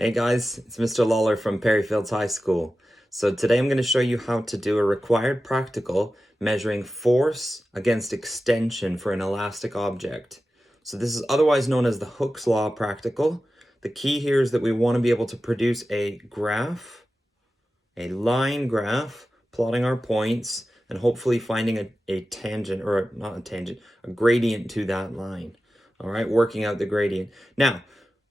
Hey guys, it's Mr. Lawler from Perryfields High School. So today I'm going to show you how to do a required practical measuring force against extension for an elastic object. So this is otherwise known as the Hooke's Law practical. The key here is that we want to be able to produce a graph, a line graph, plotting our points, and hopefully finding a tangent, or not a tangent, a gradient to that line. All right, working out the gradient. Now,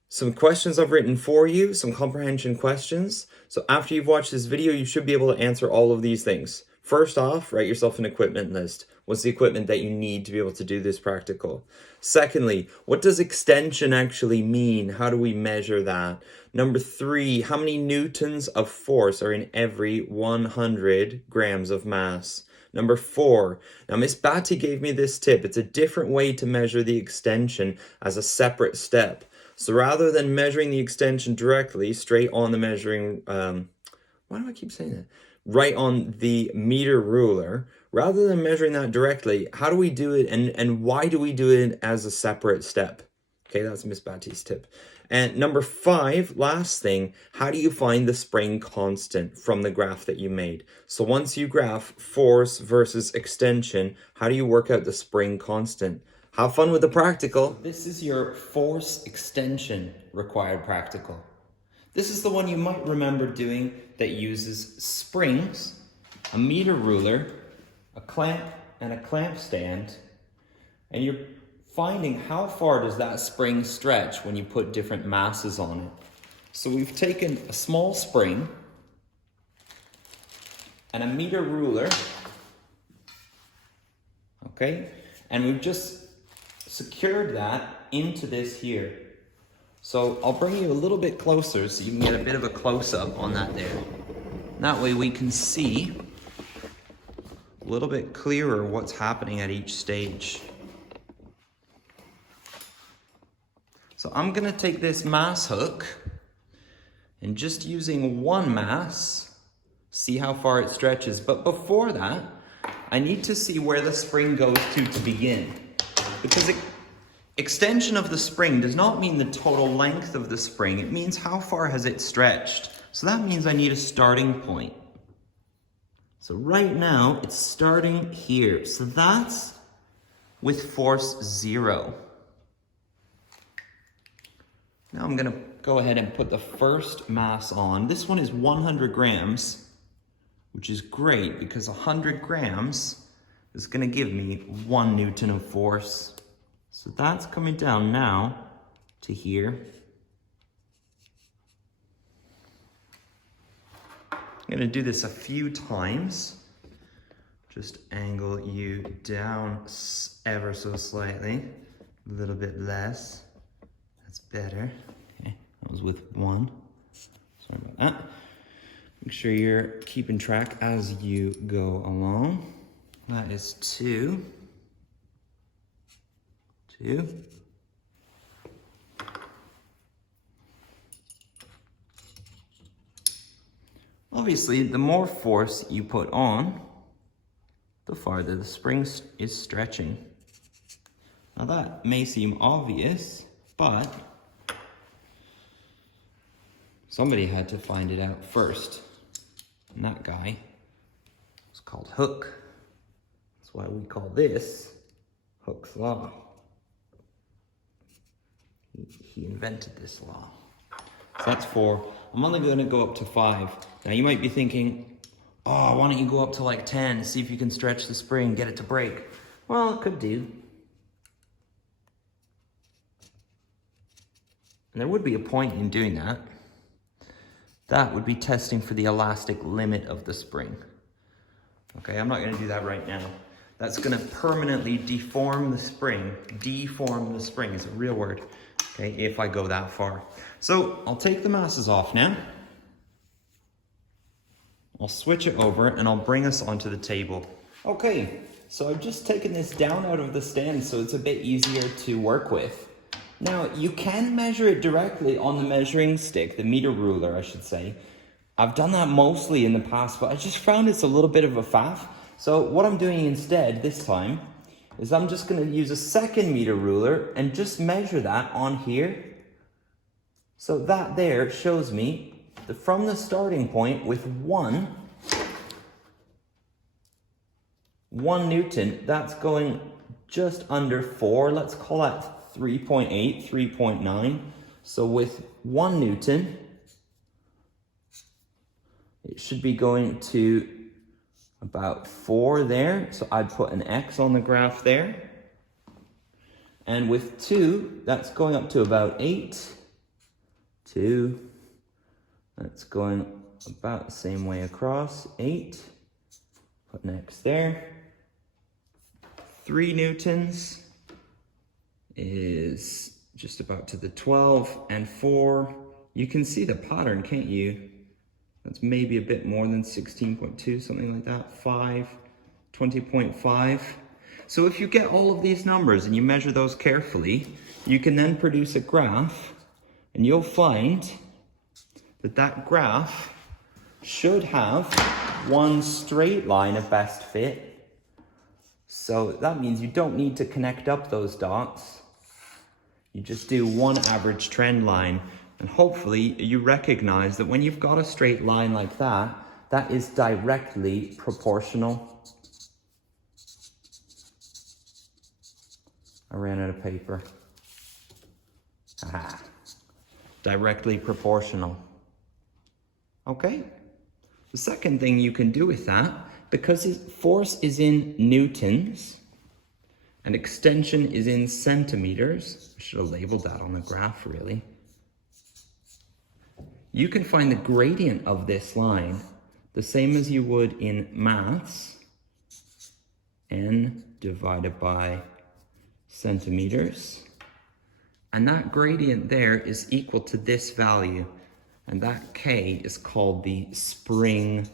some questions I've written for you, some comprehension questions. So after you've watched this video, you should be able to answer all of these things. First off, write yourself an equipment list. What's the equipment that you need to be able to do this practical? Secondly, what does extension actually mean? How do we measure that? Number 3, how many newtons of force are in every 100 grams of mass? Number 4, now Miss Batty gave me this tip. It's a different way to measure the extension as a separate step. So rather than measuring the extension directly straight on the measuring, why do I keep saying that? Right on the meter ruler, rather than measuring that directly, how do we do it and why do we do it as a separate step? Okay, that's Miss Batty's tip. And number 5, last thing, how do you find the spring constant from the graph that you made? So once you graph force versus extension, how do you work out the spring constant? Have fun with the practical. This is your force extension required practical. This is the one you might remember doing that uses springs, a meter ruler, a clamp, and a clamp stand. And you're finding how far does that spring stretch when you put different masses on it. So we've taken a small spring and a meter ruler, okay? And we've just secured that into this here. So I'll bring you a little bit closer so you can get a bit of a close-up on that there. That way we can see a little bit clearer what's happening at each stage. So I'm gonna take this mass hook and just using one mass, see how far it stretches. But before that, I need to see where the spring goes to begin. Because extension of the spring does not mean the total length of the spring. It means how far has it stretched. So that means I need a starting point. So right now, it's starting here. So that's with force 0. Now I'm going to go ahead and put the first mass on. This one is 100 grams, which is great because 100 grams is going to give me 1 Newton of force. So that's coming down now to here. I'm going to do this a few times. Just angle you down ever so slightly. A little bit less. That's better. Okay, that was with 1. Sorry about that. Make sure you're keeping track as you go along. That is 2. 2. Obviously, the more force you put on, the farther the spring is stretching. Now that may seem obvious, but somebody had to find it out first. And that guy was called Hooke. That's why we call this Hooke's Law. He invented this law. So that's 4. I'm only going to go up to 5. Now you might be thinking, oh, why don't you go up to like 10, see if you can stretch the spring, get it to break. Well, it could do. And there would be a point in doing that. That would be testing for the elastic limit of the spring. Okay, I'm not going to do that right now. That's going to permanently deform the spring. Deform the spring is a real word. Okay, if I go that far. So I'll take the masses off now. I'll switch it over and I'll bring us onto the table. Okay, so I've just taken this down out of the stand so it's a bit easier to work with. Now, you can measure it directly on the measuring stick, the meter ruler, I should say. I've done that mostly in the past, but I just found it's a little bit of a faff. So what I'm doing instead this time is I'm just going to use a second meter ruler and just measure that on here So that there shows me that from the starting point with one Newton, that's going just under 4. Let's call that 3.8, 3.9. So with 1 Newton, it should be going to about 4 there. So I'd put an X on the graph there. And with 2, that's going up to about 8. 2, that's going about the same way across. 8, put an X there. 3 newtons is just about to the 12, and 4, you can see the pattern, can't you? That's maybe a bit more than 16.2, something like that. 5, 20.5. So if you get all of these numbers and you measure those carefully, you can then produce a graph, and you'll find that that graph should have one straight line of best fit. So that means you don't need to connect up those dots. You just do one average trend line. And hopefully you recognize that when you've got a straight line like that, that is directly proportional. I ran out of paper. Ah, directly proportional. Okay? The second thing you can do with that, because force is in newtons and extension is in centimeters, I should have labeled that on the graph really, you can find the gradient of this line the same as you would in maths, n divided by centimeters, and that gradient there is equal to this value, and that K is called the spring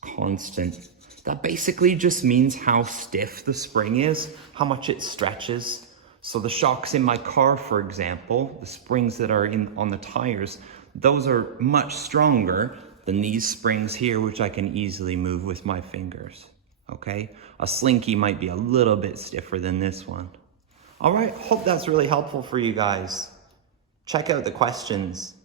constant. That basically just means how stiff the spring is, how much it stretches. So the shocks in my car, for example, the springs that are on the tires, those are much stronger than these springs here, which I can easily move with my fingers. Okay? A slinky might be a little bit stiffer than this one. All right, hope that's really helpful for you guys. Check out the questions.